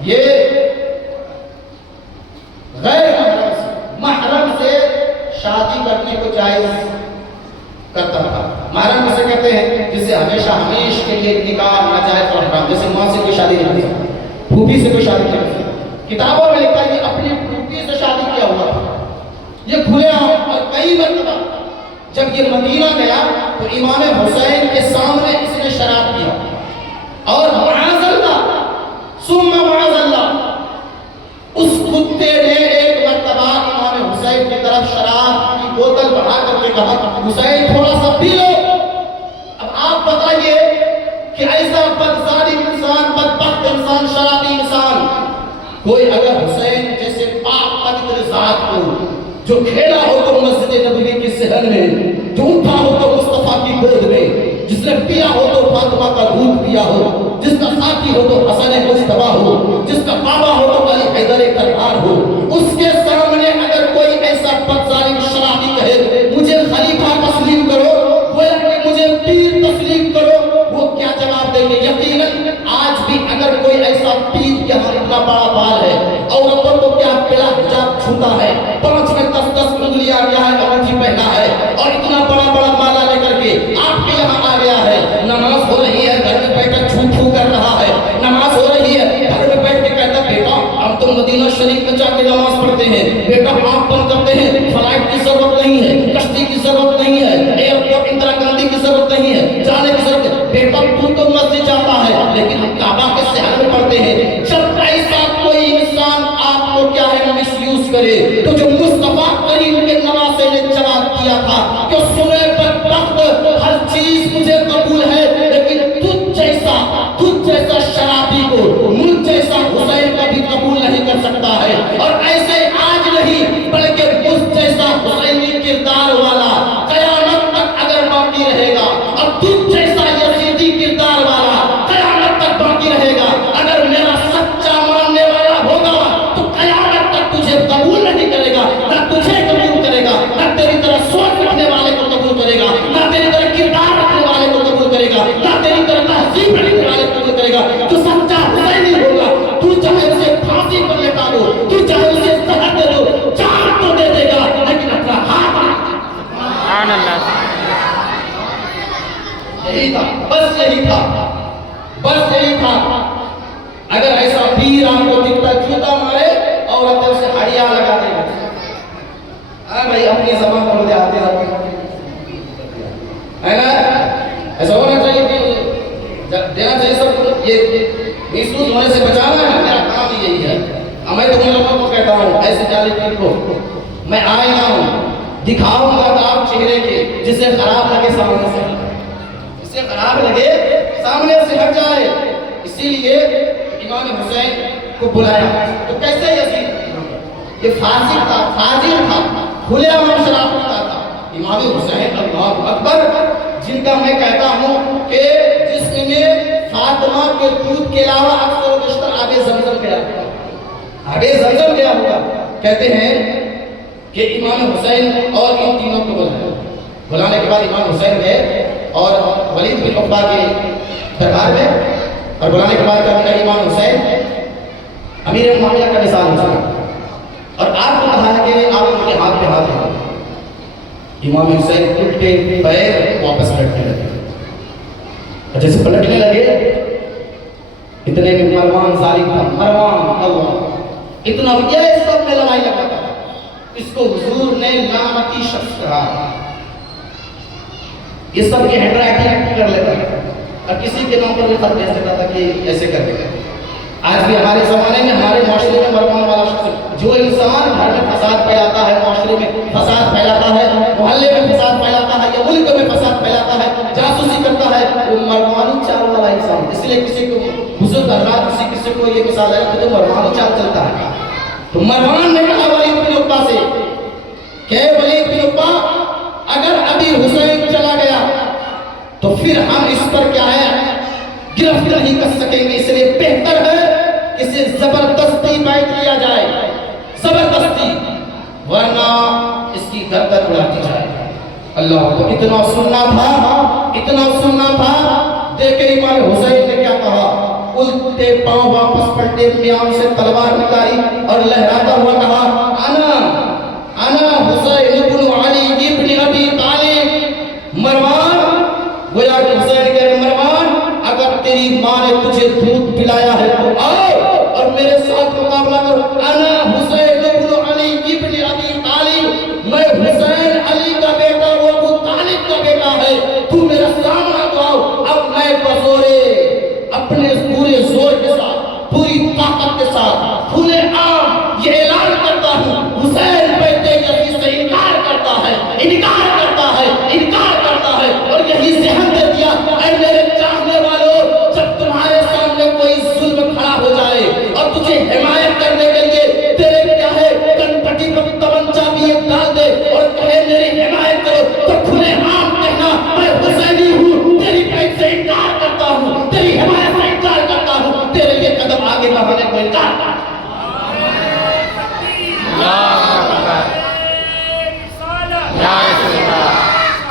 یہ غیر محرم سے شادی کرنے کو جائز کرتا تھا. محرم کسے کہتے ہیں؟ جسے ہمیشہ کے لیے نکاح ناجائز اور حرام. جیسے ماں سے کوئی شادی نہیں کر سکتا، پھوپھی سے کوئی شادی نہیں کر سکتا. کتابوں میں لکھا ہے کہ اپنی پھوپھی سے شادی کیا ہوا تھا. یہ کھلے عام. اور کئی مرتبہ جب یہ مدینہ گیا تو امام حسین کے سامنے اس نے شراب پیا. اور معاذ اللہ ثم معاذ اللہ اس کتے نے ایک مرتبہ امام حسین کی طرف شراب کی بوتل بڑھا کر کے کہا حسین تھوڑا سا پی لو. اب آپ بتائیے کہ ایسا بدظالم انسان، بدبخت انسان، شرابی انسان کوئی اگر حسین جیسے پاک پوتر ذات کو جو کھیلا ہو تو مسجد نبوی کی صحن میں، جو اٹھا ہو تو مصطفیٰ کی گود میں، جس نے پیا ہو تو فاطمہ کا دودھ پیا ہو، جس کا ساتھی ہو تو حسن مجتبیٰ ہو، جس کا بابا ہو تو علی حیدر کرار ہو، اس کے سامنے اگر کوئی ایسا بدظالم شرابی کہے مجھے خلیفہ تسلیم کرو، مجھے پیر تسلیم کرو، وہ کیا جواب دیں گے؟ یقیناً آج بھی اگر کوئی ایسا پیر یہاں اتنا بڑا بال ہے، عورتوں کو کیا بلا حجاب چھوتا ہے، 5 میں 10 انگلیاں کیا ہے انگوٹھی پہنا ہے، اور اتنا بڑا بڑا مالا لے کر کے آپ کے یہاں آ گیا ہے. نماز ہو رہی ہے گھر میں بیٹھ کر چھو چھو کر رہا ہے، نماز ہو رہی ہے گھر میں بیٹھ کے کہتا بیٹا ہم تو مدینہ شریف میں جا کے نماز پڑھتے ہیں. دیا تھا کہ سنے بدبخت ہر چیز مجھے قبول ہے لیکن تجھ جیسا شرابی کو مجھ جیسا حسین کبھی قبول نہیں کر سکتا ہے. اور ایسے آج نہیں بلکہ مجھ جیسا حسینی کردار والا قیامت تک اگر باقی رہے گا اور تجھ جیسا یزیدی کردار والا قیامت تک باقی رہے گا, اگر میرا سچا ماننے والا ہوگا تو قیامت تک تجھے قبول نہیں کرے گا, نہ تجھے قبول کرے گا, نہ تیری طرح سوچ رکھنے والے کو قبول کرے گا, نہ تیری طرح کردار رکھنے والے کو قبول کرے گا, نہ تیری طرح تہذیب رکھنے والے کو قبول کرے گا. تو سچا حسینی ہوگا, تو چاہے اسے پھانسی پر لٹا دو, تو چاہے اسے زہر دے دو, جان تو دے دے گا لیکن اپنا ہاتھ سبحان اللہ. یہی تھا, بس یہی تھا, بس یہی تھا. اگر ایسا پیر آپ کو دکھتا جوتا مارے اور اندر سے ہڑیا لگا دے گا, ہاں بھائی اپنی زبان پر دے آتے ہے نا, ایسا ہونا چاہیے کہ دینا چاہیے سب. یہ محسوس ہونے سے بچانا ہے, میرا کام ہی یہی ہے. میں تم لوگوں کو کہتا ہوں ایسے جالی پیر کو میں آئینہ ہوں, دکھاؤں گا آپ چہرے کے, جسے خراب لگے سامنے سے, جسے خراب لگے سامنے سے ہٹ جائے. اسی لیے امام حسین کو بلایا تو کیسے یزید یہ فاسق تھا, فاجر تھا, کھلے عام شراب پیتا تھا. امام حسین اللہ اکبر, جن کا میں کہتا ہوں کہ جس نے فاطمہ کے دودھ کے علاوہ اکثر و بیشتر آب زمزم گیا ہوا, آب زمزم گیا ہوا, کہتے ہیں کہ امام حسین اور ان تینوں کو بلایا. بلانے کے بعد امام حسین گئے اور ولید بن عقبہ کے دربار میں, اور بلانے کے بعد کہا کہ امام حسین امیر معاویہ کا مثال ہے اور آپ کو کہا ہے کہ آپ ان کے ہاتھ پہ ہاتھ ہیں. امام حسین اٹھ کے پیر واپس پلٹنے لگے, اور جیسے پلٹنے لگے اتنے میں مروان ظالم تھا, مروان اللہ اتنا یہ سب میں لڑائی لگا تھا. اس کو حضور نے لعنتی شخص کہا. یہ سب کے ہینڈ رائٹنگ کر لیتا ہے اور کسی کے نام پر بھی خط بھیج دیتا تھا کہ ایسے کر دے. آج بھی ہمارے زمانے میں ہمارے معاشرے میں مروان والا شخص, جو انسان گھر میں فساد پھیلاتا ہے, معاشرے میں فساد پھیلاتا ہے, محلے میں فساد پھیلاتا ہے یا ملک میں فساد پھیلاتا ہے, جاسوسی کرتا ہے, وہ مروانی چال والا انسان. اس لیے کسی کو بزرگ حضرات کسی کو یہ مثال ہے کہ تو مروانی چال چلتا ہے. تو مروان نے کہا ولید بن عقبہ سے کہ ولید بن عقبہ اگر ابھی حسین چلا گیا تو پھر ہم اس پر کیا ہے گرفت نہیں کر سکیں گے, اس لیے بہتر ہے اسے زبردستی بیعت لیا جائے, زبردستی, ورنہ اس کی گردن اڑاتی جائے. اللہ کو اتنا سننا تھا, اتنا سننا تھا. دیکھیں امام حسین نے کیا کہا, الٹے پاؤں واپس پلٹے, میان سے تلوار نکالی اور لہراتا ہوا کہا انا حسین ابن علی ابن ابی طالب. مروان, گویا کہ حسین کہہ رہے مروان اگر تیری ماں نے تجھے دودھ پلایا ہے تو آؤ اور میرے ساتھ مقابلہ کرو. انا حسین ابن علی ابن ابی طالب, میں حسین علی کا بیٹا, وہ ابو طالب کا بیٹا ہے, تو میرا سامنا تو آؤ. اب میں بزورے اپنے پورے زور کے ساتھ, پوری طاقت کے ساتھ کھلے عام یہ اعلان کرتا ہوں, حسین بیٹے یزید سے انکار کرتا ہے, انکار کرتا ہے, انکار کرتا ہے. اور یہی ذہن دے دیا اے میرے چاہنے والوں, جب تمہارے سامنے کوئی ظلم کھڑا ہو جائے اور تجھے حمایت کرنے کے لیے تیرے کیا ہے کنپٹی پر تمنچا بھی ایک ڈال دے اور کہے میری حمایت کرو, تو کھلے عام کہنا میں حسینی ہوں, تیری بیعت سے انکار کرتا ہوں, تیری حمایت سے انکار کرتا ہوں, تیرے لیے قدم آگے بڑھانے کو انکار کرتا ہوں.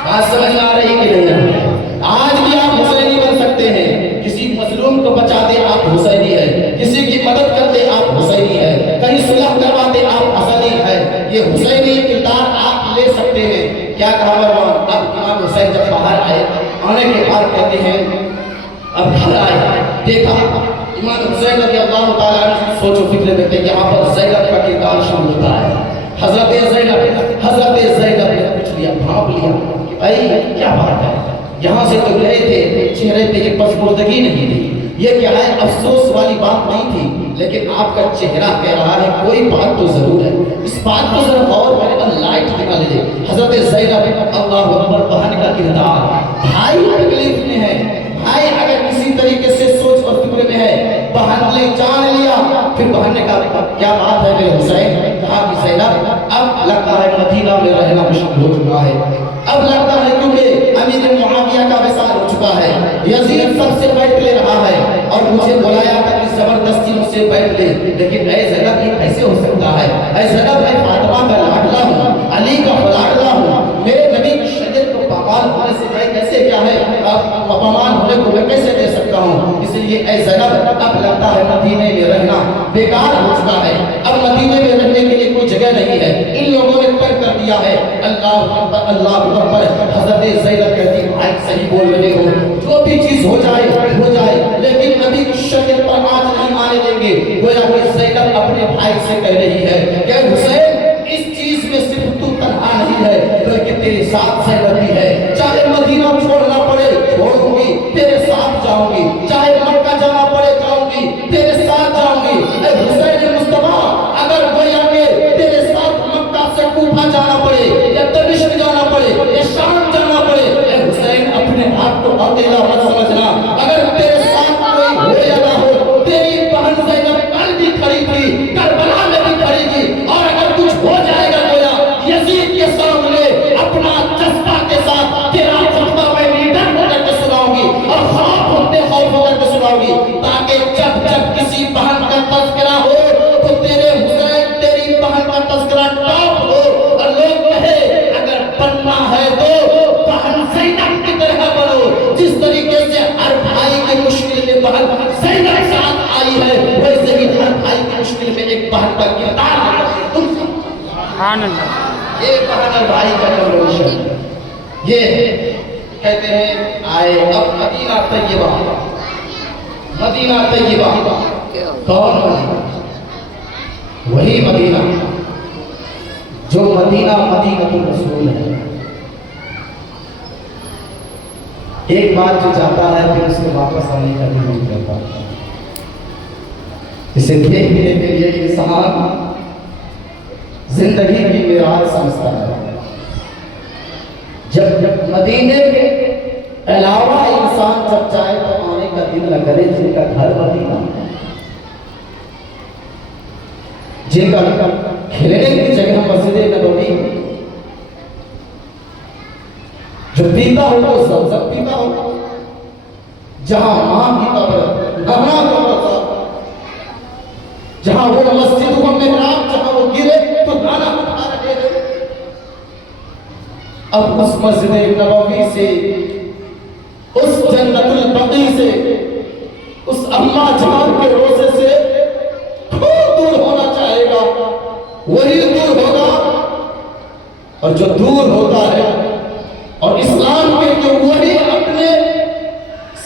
بات سمجھ آ رہی کہ نہیں؟ آج بھی آپ حسینی بن سکتے ہیں. کسی مظلوم کو بچا دے آپ حسینی ہے, کسی کی مدد کر دے آپ حسینی ہے, کہیں صلح کروا دے آپ حسینی ہے. یہ حسینی کردار آپ لے سکتے ہیں. کیا کہا مروان؟ اب امام حسین جب باہر آئے, آنے کے بعد کہتے ہیں اب گھر آئے, دیکھا امام حسین رضی اللہ تعالیٰ عنہ سوچ و فکر میں تھے. یہاں پر زینب کا کردار شامل ہوتا ہے. حضرت زینب نے پوچھ لیا, بھانپ لیا کہ بھائی کیا بات ہے, یہاں سے تو گئے تھے, چہرے پہ یہ پسماندگی نہیں تھی, یہ کیا ہے افسوس والی بات نہیں تھی, لیکن آپ کا چہرہ کہہ رہا ہے کوئی بات تو ضرور ہے. اس بات کو ذرا غور کریں اور لائٹ نکال لیں. حضرت زینب اللہ اکبر بہن کا کردار. بھائی تکلیف میں ہے, بھائی اگر کسی طریقے سے سوچ اور فکر میں ہے, بہن نے جان لیا. پھر بہن نے کہا کیا بات ہے میرے حسین؟ کہا کہ زینب اب لگتا ہے مدینہ میں رہنا مشکل ہو چکا ہے. اب لگتا ہے کیونکہ امیر معاویہ کا وصال ہو چکا ہے, یزید سب سے بیٹھ لے رہا ہے اور مجھے بلایا تھا کہ زبردستی مجھ سے بیٹھ لے. لیکن اے زینب یہ کیسے ہو سکتا ہے؟ اے زینب میں فاطمہ کا لاڈلا ہوں, علی کا لاڈلا ہوں, میرے نبی کی شجر کو پامال ہونے سے میں کیسے کیا ہے پامال ہونے کو میں کیسے دے سکتا ہوں؟ اس لیے اے زینب اب لگتا ہے مدینے میں رہنا بیکار ہو چکا ہے, اب مدینے میں رہنے کے لیے کوئی جگہ نہیں ہے. ان لوگوں نے طے کر دیا ہے. اللہ اکبر اللہ اکبر. حضرت زینب کہتی بھائی صحیح بول رہے ہو, جو بھی چیز ہو جائے لیکن نبی کی شریعت پر آج نہیں آنے دیں گے. گویا کہ زینب اپنے بھائی سے کہہ رہی ہے کہ حسین اس چیز میں صرف تو تنہا نہیں ہے بلکہ تیرے ساتھ زینب بھی ہے. چاہے مدینہ چھوڑنا پڑے چھوڑوں گی, تیرے ساتھ جاؤں گی. چاہے مکہ جانا پڑے جاؤں گی, تیرے ساتھ جاؤں گی. اے حسین مصطفیٰ اگر گویا کہ تیرے ساتھ مکہ سے کوفہ جانا پڑے یا دمشق جانا پڑے یا شام جانا پڑے, اے حسین اپنے آپ کو اکیلا مت سمجھنا. اگر تیرے ساتھ کوئی ہو یا نہ ہو, تیری بہن زینب کل بھی کھڑی تھی, کربلا میں بھی کھڑی تھی. اور اگر کچھ ہو جائے گا گویا یزید کے سامنے اپنا جذبہ کے ساتھ تیرا خطبہ میں لیڈر ہو کر کے سناؤں گی اور خواب ہوتے خوف ہو کر کے سناؤں گی, تاکہ جب کسی بہن کا تذکرہ ہو تو تیرے حسین تیری بہن کا تذکرہ ٹاپ ہو اور لوگ کہے اگر بننا ہے تو بہن زینب کی طرح بنو. جس طریقے سے ہر بھائی کی مشکل میں بہن زینب ساتھ آئی ہے, ویسے ہی ہر بھائی کی مشکل میں ایک بہن کا کردار ہے. سبحان اللہ. یہ بہن اور بھائی کا کمبینیشن یہ کہتے ہیں آئے اب مدینہ طیبہ. مدینہ طیبہ کون مدینہ؟ وہی مدینہ جو مدینہ مدینہ الرسول ہے. ایک بار جو جاتا ہے پھر اس کو واپس آنے کا بھی نہیں کرتا. اسے دیکھنے کے لیے انسان زندگی کی میراث سمجھتا ہے. جب مدینے کے علاوہ انسان جب جائے تو آنے کا دل نہ کرے. جن کا گھر مدینہ ہے, جن کا کھیلنے کی جگہ مسجد نبوی, جو پیتا ہو وہ زمزم پیتا ہو, جہاں ماں کی قبر گمنا قبر, جہاں وہ مسجد و محراب جہاں وہ گرے تو نانا اٹھا رہے ہیں. اب اس مسجد نبوی سے, اس جنت البقیع سے, اس اماں جان کے روزے سے دور ہونا چاہے گا وہی دور ہوگا. اور جو دور ہوتا ہے اور اسلام کے جو وہی اپنے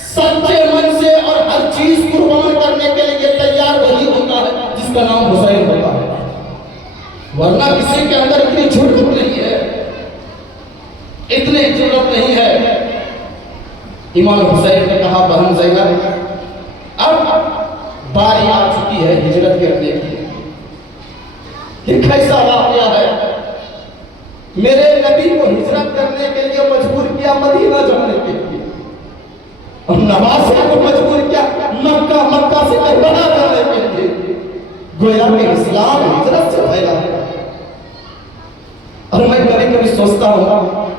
سچے من سے اور ہر چیز قربان کرنے کے لیے تیار وہی ہوتا ہے جس کا نام حسین ہوتا ہے. ورنہ کسی کے اندر اتنی جھوٹ نہیں ہے, اتنی ضرورت نہیں ہے. امام حسین نے کہا بہن زینب اب باری آ چکی ہے ہجرت کرنے کی. یہ کیسا واقعہ ہے؟ میرے نبی کو ہجرت کرنے کے لیے مجبور کیا مدینہ جانے کے لیے, اور نواسے کو مجبور کیا مکہ سے کربلا جانے کے لیے. گویا کہ اسلام ہجرت سے پھیلا ہے. اور میں کبھی کبھی سوچتا ہوں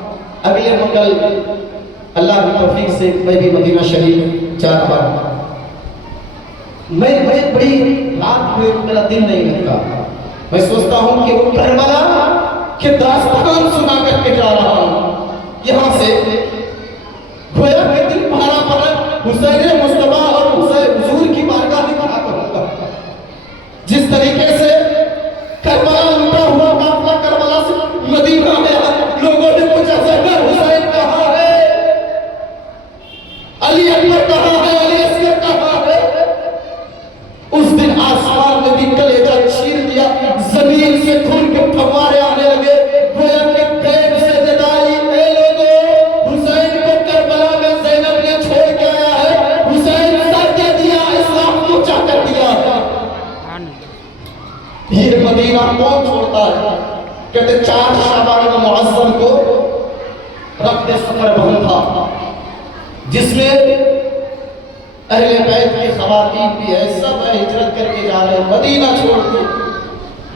اگلے منگل اللہ کی توفیق سے میں بھی مدینہ شریف جا رہا ہوں. میں بڑی رات میں میرا دل نہیں لگتا. میں سوچتا ہوں کہ وہ کربلا کہ داستان سنا کر کے جا رہا ہوں یہاں سے. گویا کہ دل بھرا پڑا حسین مصطفیٰ اور حسین حضور کی بارگاہ میں کھڑا کروں گا. جس طریقے سے کربلا لوٹا ہوا قافلہ کربلا سے مدینہ میں لوگوں نے پوچھا زینب حسین کہاں ہے, علی اکبر کہاں ہے, علی اصغر کہاں ہے. اس دن آسمان میں بھی کلیجہ چیر دیا, زمین سے خون کے پھوارے آنے لگے. گویا کہ غیب سے ندائی, اے لوگوں حسین کو کربلا میں زینب نے چھوڑ کے آیا ہے, تخت سفر بند تھا جس میں اہل بیت کی خواتین بھی ہے، سب ہجرت کر کے جا رہے ہیں مدینہ چھوڑ کے۔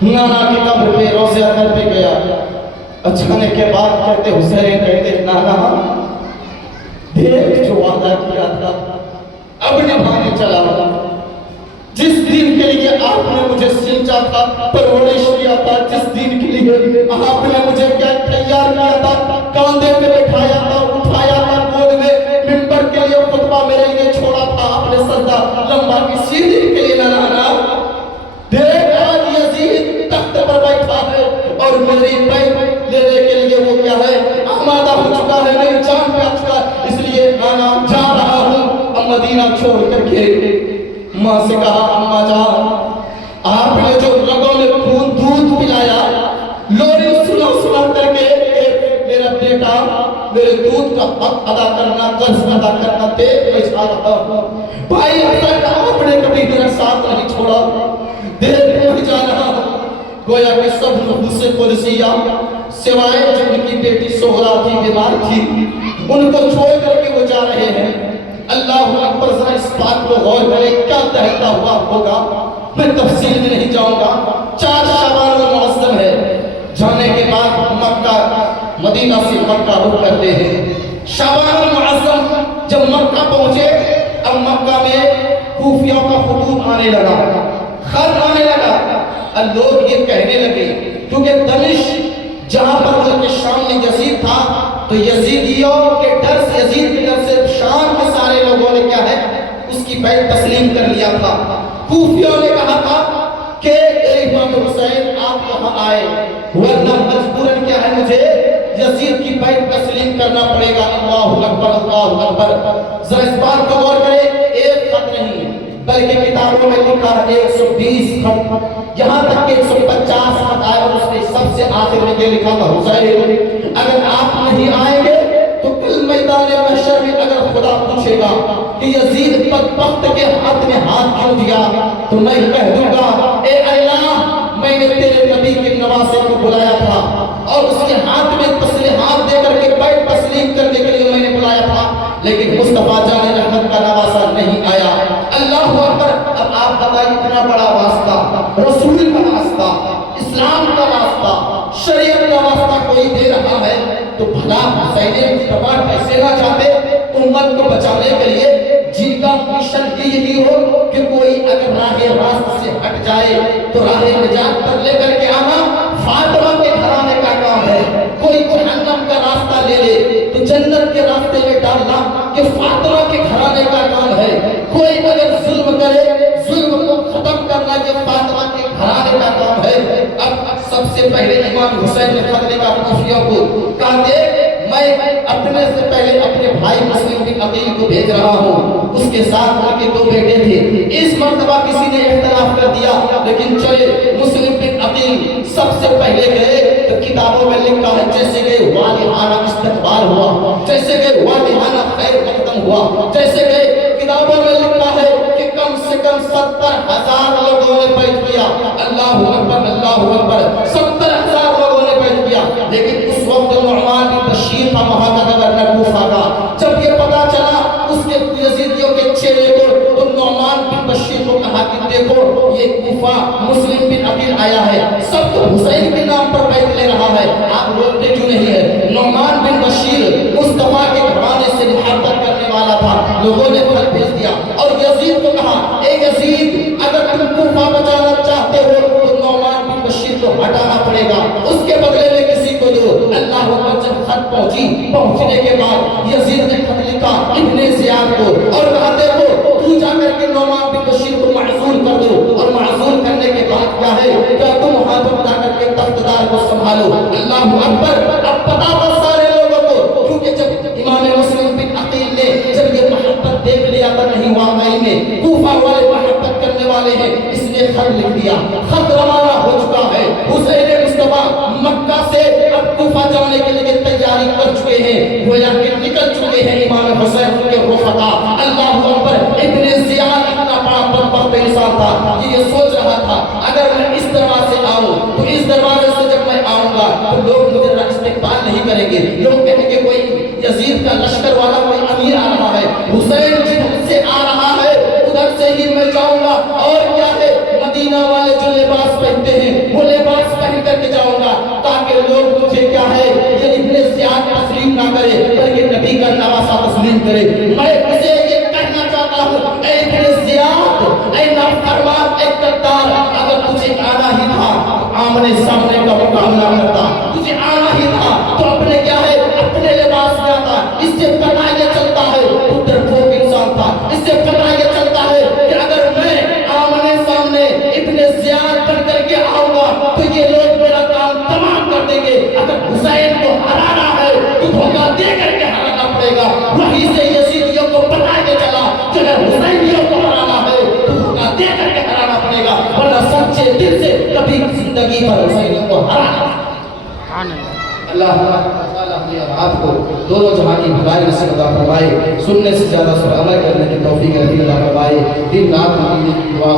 نانا کی قبر پہ روضہ انور پہ گیا، اچھانے کے بعد کہتے حسین کہتے نانا دیکھ جو وعدہ کیا تھا اب نبھانے چلا ہوں، جس دین کے لیے آپ نے مجھے سینچا تھا، پرورش کیا تھا، جس دین کے لیے آپ نے مجھے کیا تیار کیا تھا، کاندھے پہ بٹھایا تھا، اٹھایا تھا گود میں، منبر کے لیے خطبہ میرے لیے چھوڑا تھا آپ نے سجدہ لمبا کسی دین کے لیے نہ لانا۔ دیکھ آج یزید تخت پر بیٹھا ہے اور میری بیعت لینے کے لیے وہ کیا ہے آمادہ ہو چکا ہے، میری جان پہ آ چکا ہے، اس لیے نانا جا رہا ہوں اب مدینہ چھوڑ کر کے۔ ماں سے کہا اماں جان آپ نے جو رگوں میں خون دودھ پلایا، لوری سنا سنا کر کے میرا بیٹا میرے دودھ کا حق ادا کرنا، قرض ادا کرنا دیکھ میں چاہ رہا ہوں۔ بھائی حسن آپ نے کبھی میرا ساتھ نہیں چھوڑا، دیکھ میں جا رہا ہوں۔ گویا کہ سب نفوس قدسیہ سوائے جو ان کی بیٹی سغرا تھی بیمار تھی ان کو چھوڑ کر کے وہ جا رہے ہیں۔ اللہ اکبر، ذرا اس بات کو غور کریں کیا کہتا ہوا ہوگا، میں تفصیل میں نہیں جاؤں گا۔ 4 شعبان المعظم ہے، جانے کے بعد مکہ مدینہ سے مکہ رخ کرتے ہیں۔ شعبان المعظم جب مکہ پہنچے، اب مکہ میں کوفیوں کا خطوط آنے لگا، خط آنے لگا، اور لوگ یہ کہنے لگے کیونکہ دمشق جہاں پر ملک شام میں یزید تھا تو یزیدیوں کے ڈر سے، یزید کے ڈر سے شام کے سارے لوگوں نے کیا ہے اس کی بیعت تسلیم کر لیا تھا۔ کوفیوں نے کہا تھا کہ اے امام حسین آپ کہاں آئے، ورنہ مجبوراً کیا ہے مجھے یزید کی بیعت تسلیم کرنا پڑے گا۔ اللہ اکبر اللہ اکبر، ذرا اس بات کو غور کریں، ایک خط نہیں بلکہ کتابوں میں لکھا ہے 120 خط، یہاں تک کہ 150 خط آئے، اور اس نے سب سے آخر میں یہ لکھا تھا حسین اگر آپ نہیں آئیں گے تو کل میدان محشر میں اگر خدا پوچھے گا کہ یزید بدبخت کے ہاتھ میں ہاتھ کیوں دیا تو میں کہہ دوں گا اے اللہ میں نے تیرے نبی کے نواسے کو بلایا تھا اور اس کے ہاتھ میں تسلیحات دے کر کے بیعت تسلیم کرنے کے لیے میں نے بلایا تھا، لیکن مصطفیٰ جان رحمت کا نواسا نہیں آیا۔ اللہ اکبر، اب آپ بتائیں اتنا بڑا واسطہ، رسول کا واسطہ، اسلام کا واسطہ، شریعت کا واسطہ کوئی دے رہا ہے تو بھلا حسین مصطفیٰ کیسے نہ چاہتے امت کو بچانے کے لیے، جن کا مشن یہی ہو کہ کوئی اگر راہ راست سے ہٹ جائے تو راہ نجات پر لے کر کے آنا فاطمہ کے گھرانے کا کام ہے، کوئی جہنم کا راستہ لے لے تو جنت کے راستے میں ڈالنا کہ فاطمہ کے گھرانے کا کام ہے، کوئی اگر ظلم کرے ظلم کو ختم کرنا یہ فاطمہ کے گھرانے کا کام ہے۔ اب سب سے پہلے امام حسین نے خط لکھا کوفیوں کو، کہا کہ میں اپنے سے پہلے اپنے بھائی مسلم بن عقیل کو بھیج رہا ہوں، اس کے ساتھ ان کے 2 بیٹے تھے، اس مرتبہ کسی نے اختلاف کر دیا لیکن چلے مسلم بن عقیل سب سے پہلے گئے تو کتابوں میں لکھا ہے جیسے کہ والہانہ استقبال ہوا، جیسے کہ والہانہ خیر مقدم ہوا، جیسے کہ کتابوں میں لکھا ہے کہ کم سے کم 70,000 لوگوں نے بیعت کیا۔ اللہ اکبر اللہ اکبر، 70,000 لوگوں نے بیعت کیا، لیکن اس وقت نعمان بن بشیر کا وہاں کا گورنر کوفہ کا جب یہ پتا چلا اس کے یزیدیوں کے چہرے کو تو نعمان بن بشیر کو کہا کہ دیکھو یہ کوفہ مسلم بن عقیل آیا ہے، سب تو حسین کے نام پر بیعت لے رہا ہے، آپ بولتے کیوں نہیں ہے؟ نعمان بن بشیر مصطفیٰ کے گھرانے سے محبت کرنے والا تھا، لوگوں نے خط بھیج دیا اور یزید کو کہا اے یزید اگر تم کوفہ بچانا چاہتے ہو تو نعمان بن بشیر کو ہٹانا پڑے گا، اس کے بدلے میں کسی کو دو۔ اللہ اکبر، جب خط پہنچنے کے بعد یزید نے خط لکھا ابن زیاد کو اور کہا دیکھو تو جا کر کے نعمان بن بشیر کو معزول کر دو، اور معزول کرنے کے بعد کیا ہے کیا تم وہاں پر جا کر کے تختدار کو سنبھالو۔ اللہ اکبر، اب پتا تھا سارے لوگوں کو، کیونکہ جب امام مسلم بن عقیل نے جب یہ محبت دیکھ لیا تھا نہیں واقعی میں کوفہ والے محبت کرنے والے ہیں، اس نے خط لکھ دیا، خط روانہ ہو چکا ہے، حسین مصطفیٰ مکہ سے اب کوفہ جانے کے لیے تیاری کر چکے ہیں، گویا کہ نکل چکے ہیں امام حسین کے رفقا۔ اللہ اکبر، ابن زیاد اتنا بڑا بدبخت انسان تھا کہ یہ سوچ رہا تھا اگر میں اس دروازے سے آؤں تو اس دروازے سے جب میں آؤں گا تو لوگ مجھے استقبال نہیں کریں گے، لوگ کہیں گے کوئی یزید کا لشکر والا کوئی امیر آ رہا ہے، حسین جدھر سے آ رہا ہے ادھر سے ہی میں جاؤں گا، اور کیا ہے مدینہ والے جو لباس پہنتے ہیں وہ لباس پہن کر کے جاؤں گا، تاکہ لوگ مجھے کیا ہے یہ ابن زیاد تسلیم نہ کرے بلکہ نبی کا نواسہ تسلیم کرے۔ میں اسے یہ کہنا چاہتا ہوں، اے ابن زیاد، اے نافرمان، اے غدار، اگر تجھے آنا ہی تھا آمنے سامنے کا مقابلہ کرتا، تجھے آنا ہی تھا تو اپنے کیا ہے اپنے لباس میں آتا، اس سے پتہ یہ چلتا ہے تو ڈرپوک انسان تھا، اس سے پتہ یہ چلتا ہے کہ اگر میں آمنے سامنے ابن زیاد بن کر کے آؤں گا تو یہ لوگ میرا کام تمام کر دیں گے، اگر حسین کو ہرانا ہے تو دھوکہ دے کر کے ہرانا پڑے گا۔ وہیں سے یزیدیوں کو پتہ یہ چلا کہ اگر حسینیوں کو ہرانا ہے تو دھوکہ دے کر کے ہرانا پڑے گا، ورنہ سچے دل سے کبھی زندگی پر حسینیوں کو ہرانا۔ اللہ تعالیٰ اپنی اولاد کو دونوں جہاں کی بھلائی نصیب عطا فرمائے، سننے سے زیادہ سر عمل کرنے کی توفیق عطا فرمائے، دن رات کی دعا